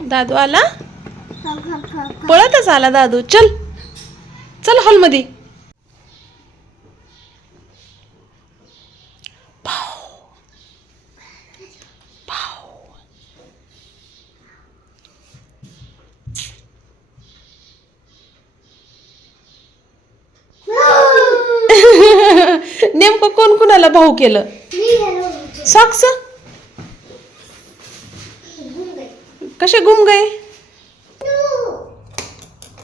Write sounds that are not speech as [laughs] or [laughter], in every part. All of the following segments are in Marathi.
दादू आला पळतच आला दादू. चल. चल हॉलमध्ये. [laughs] [laughs] नेमकं कोण कुणाला भाऊ केलं? सॉक्स? कसे गुम गए?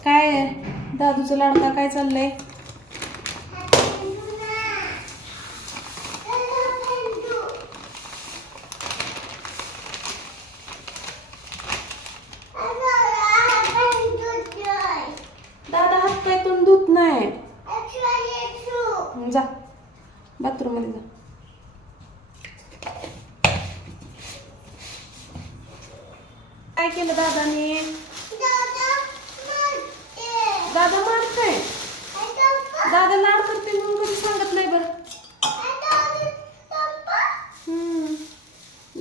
काय आहे? दादूचं लाडका काय चाललंय? दादा हात पाय तोंड धुत नाही. जा बाथरूममध्ये जा. काय केलं दादाने? दादा मारतय दादा लाड करते म्हणून कधी सांगत नाही बरं.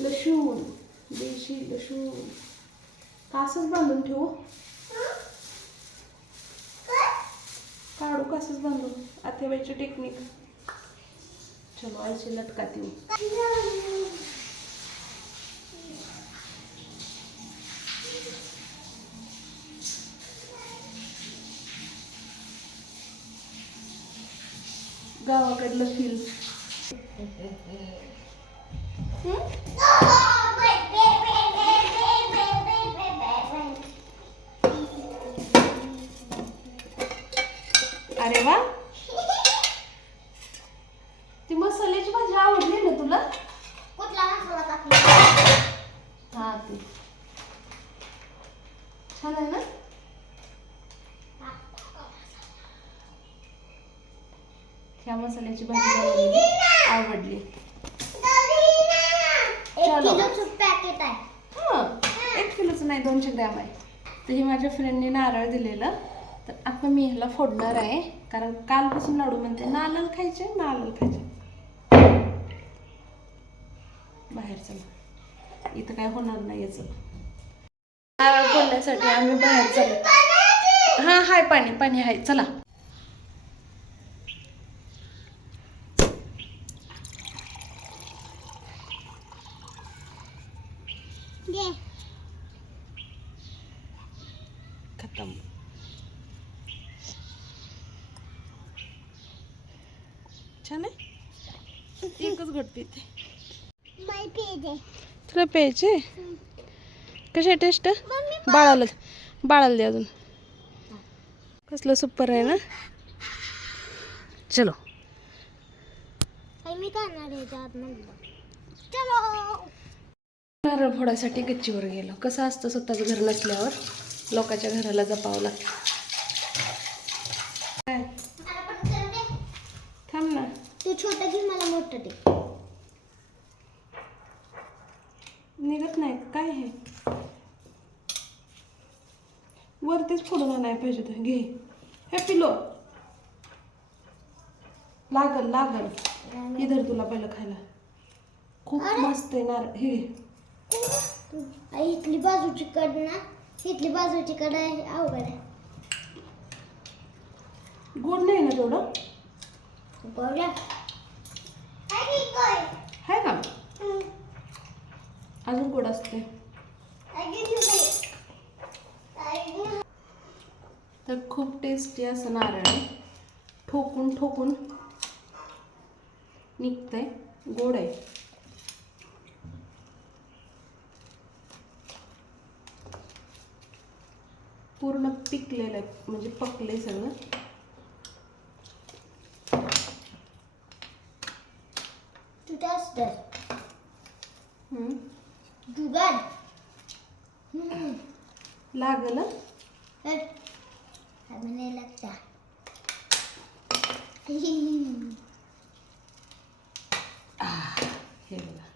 लसूण देशी लसूण. कासच बांधून ठेवू. काढू कासच बांधून. आतेबाईची टेक्निक चलो आईची लटका देऊ. गावाकडलं फील अरे वा. ती मसाल्याची भाजी आवडली ना तुला? कुठला मसाला टाकला ती छान आहे ना ह्या मसाल्याची भाजी बनवलेली आवडली. पॅकेट आहे. हं, एक किलोचं नाही दोनशे ग्रॅम आहे. तर हे माझ्या फ्रेंडने नारळ दिलेलं. तर आता मी ह्याला फोडणार आहे. कारण कालपासून लाडू म्हणते नारळ खायचे नारळ खायचे. बाहेर चला. इथं काय होणार नाही याचं. नारळ फोडण्यासाठी आम्ही बाहेर चलो. हां हाय पाणी पाणी आहे चला. खतम. छान आहे. एकच घट पिते तुला प्यायचे कशा टेस्ट? बाळाला बाळाला दे अजून. कसलं सुपर आहे ना? चलो. मी म्हणलं चलो. नारळ फोडायसाठी गच्चीवर गेलो. कसं असतं स्वतःचं घर नसल्यावर लोकांच्या घराला जपावं लागतं. काय? थांब ना. तू छोटं घे मला मोठं दे. निघत नाही. काय हे? वरतीच फोडून आणाय पाहिजे तर घे. हे पिलो. लागल लागल. इधर तुला पहिलं खायला. खूप मस्त आहे नारळ हे घे. इथली बाजूची कड ना. इथली बाजूची कड आहे अवघड आहे. गोड नाही ना तेवढं? बघूया आहे. का? अजून गोड असते. तर खूप टेस्टी असं नारळ आहे. ठोकून ठोकून निघतंय. गोड आहे. पूर्ण पिकलेलं आहे म्हणजे पकले सगळं. लागल? हं? लागता हे बघा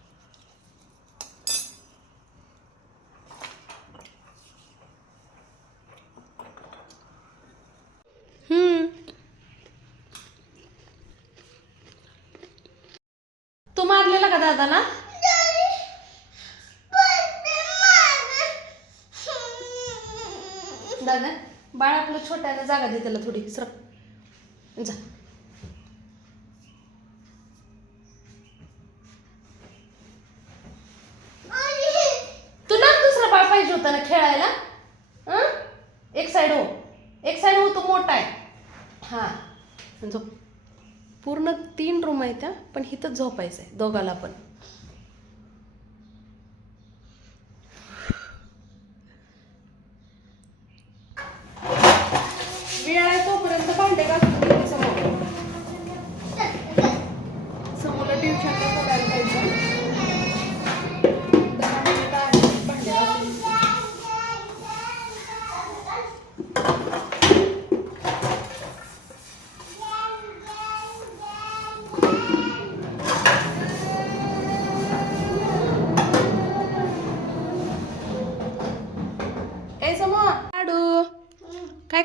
हम्म. तू मारलेला का दादाला दादा. बाळ आपलं छोट्यानं जागा दे त्याला थोडी सरक. जा. तुला दुसरा बाळ पाहिजे होता ना खेळायला? हं? एक साईड हो. एक साईड हो तो मोठा आहे. हां. झोप. पूर्ण तीन रूम आहेत त्या पण इथंच झोपायचं आहे दोघाला पण. वेळ आहे तोपर्यंत भांडे घासून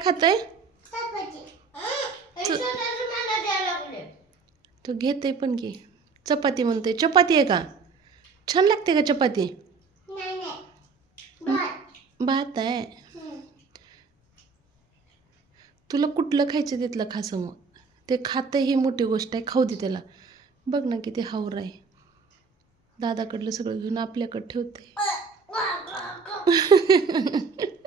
खातय? तू घेते पण की. चपाती म्हणते चपाती आहे का? छान लागते का चपाती? भात. आहे? तुला कुठलं खायचं तिथलं खा समोर? ते खातं ही मोठी गोष्ट आहे. खाऊ दे त्याला. बघ ना किती हावर आहे. दादाकडलं सगळं घेऊन आपल्याकडं ठेवते. [laughs]